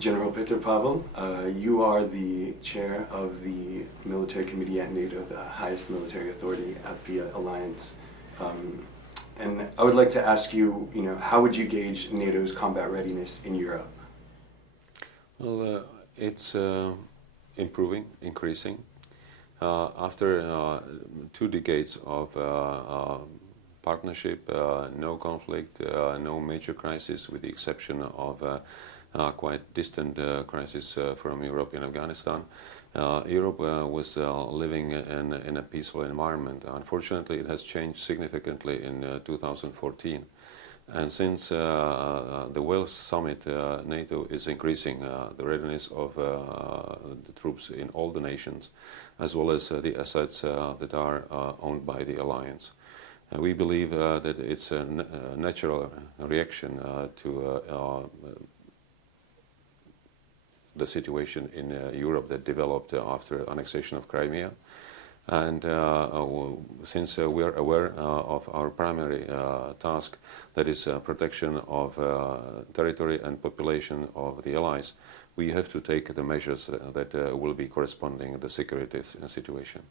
General Petr Pavel, you are the chair of the military committee at NATO, the highest military authority at the alliance. And I would like to ask you, how would you gauge NATO's combat readiness in Europe? Well, it's improving, increasing. After 2 decades of partnership, no conflict, no major crisis, with the exception of quite distant crisis from Europe in Afghanistan, Europe was living in a peaceful environment. Unfortunately, it has changed significantly in 2014. And since the Wales summit, NATO is increasing the readiness of the troops in all the nations, as well as the assets that are owned by the alliance. We believe that it's a natural reaction to the situation in Europe that developed after annexation of Crimea. And since we are aware of our primary task, that is protection of territory and population of the allies, we have to take the measures that will be corresponding to the security situation.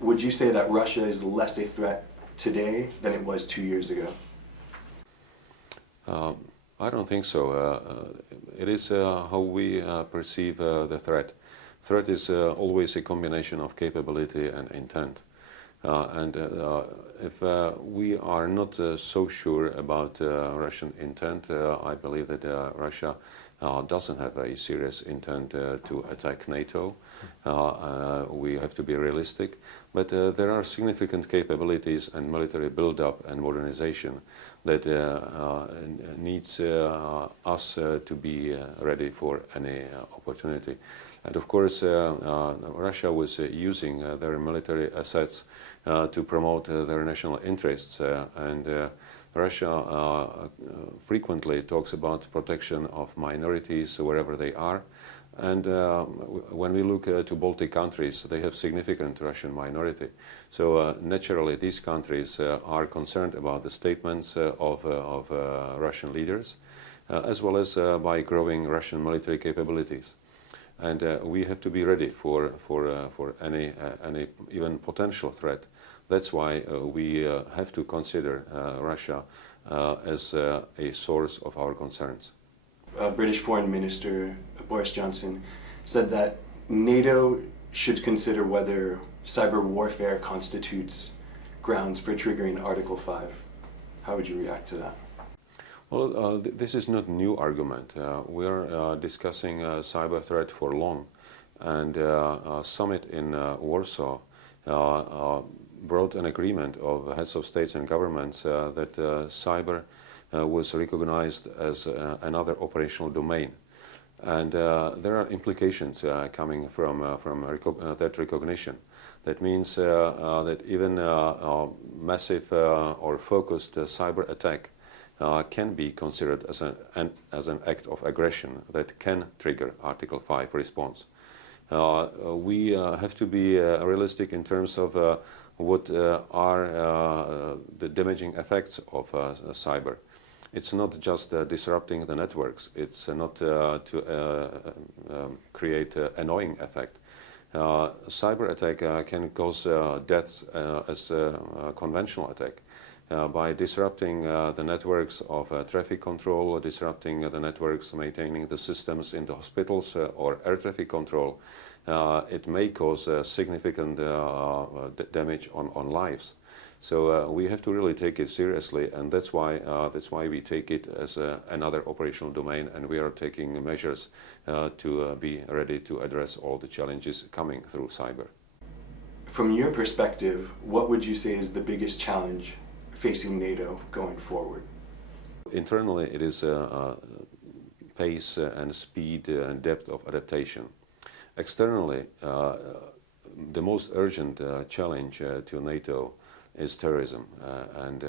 Would you say that Russia is less a threat today than it was 2 years ago? I don't think so. It is how we perceive the threat. Threat is always a combination of capability and intent. And if we are not so sure about Russian intent, I believe that Russia doesn't have a serious intent to attack NATO. We have to be realistic. But there are significant capabilities and military build-up and modernization that needs us to be ready for any opportunity. And of course, Russia was using their military assets to promote their national interests. And Russia frequently talks about protection of minorities wherever they are. And when we look to Baltic countries, they have significant Russian minority. So naturally, these countries are concerned about the statements of Russian leaders, as well as by growing Russian military capabilities. And we have to be ready for any even potential threat. That's why we have to consider Russia as a source of our concerns. British Foreign Minister Boris Johnson said that NATO should consider whether cyber warfare constitutes grounds for triggering Article 5. How would you react to that? Well, this is not a new argument. We are discussing cyber threat for long, and a summit in Warsaw brought an agreement of heads of states and governments that cyber was recognized as another operational domain. And there are implications coming from that recognition. That means that even a massive or focused cyber attack can be considered as an act of aggression that can trigger Article 5 response. We have to be realistic in terms of what are the damaging effects of cyber. It's not just disrupting the networks. It's not to create an annoying effect. Cyber attack can cause deaths as a conventional attack. By disrupting the networks of traffic control, disrupting the networks maintaining the systems in the hospitals or air traffic control, it may cause significant damage on lives. So we have to really take it seriously, and that's why we take it as another operational domain, and we are taking measures to be ready to address all the challenges coming through cyber. From your perspective, what would you say is the biggest challenge facing NATO going forward? Internally, it is pace and speed and depth of adaptation. Externally, the most urgent challenge to NATO is terrorism, and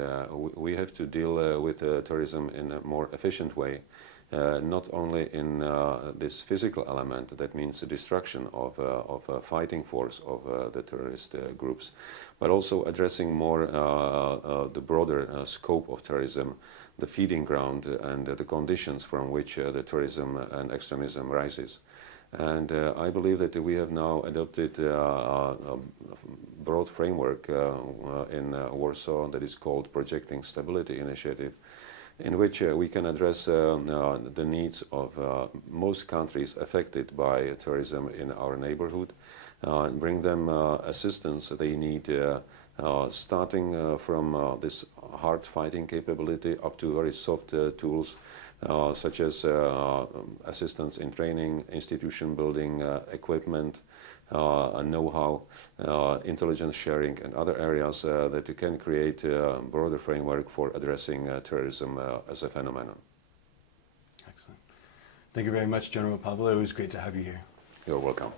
we have to deal with terrorism in a more efficient way, not only in this physical element, that means the destruction of a fighting force of the terrorist groups, but also addressing more the broader scope of terrorism, the feeding ground and the conditions from which the terrorism and extremism rises. And I believe that we have now adopted a broad framework in Warsaw that is called Projecting Stability Initiative, in which we can address the needs of most countries affected by terrorism in our neighborhood, and bring them assistance they need, starting from this hard fighting capability up to very soft tools, such as assistance in training, institution building, equipment, know-how, intelligence sharing, and other areas that you can create a broader framework for addressing terrorism as a phenomenon. Excellent. Thank you very much, General Pavel. It was great to have you here. You're welcome.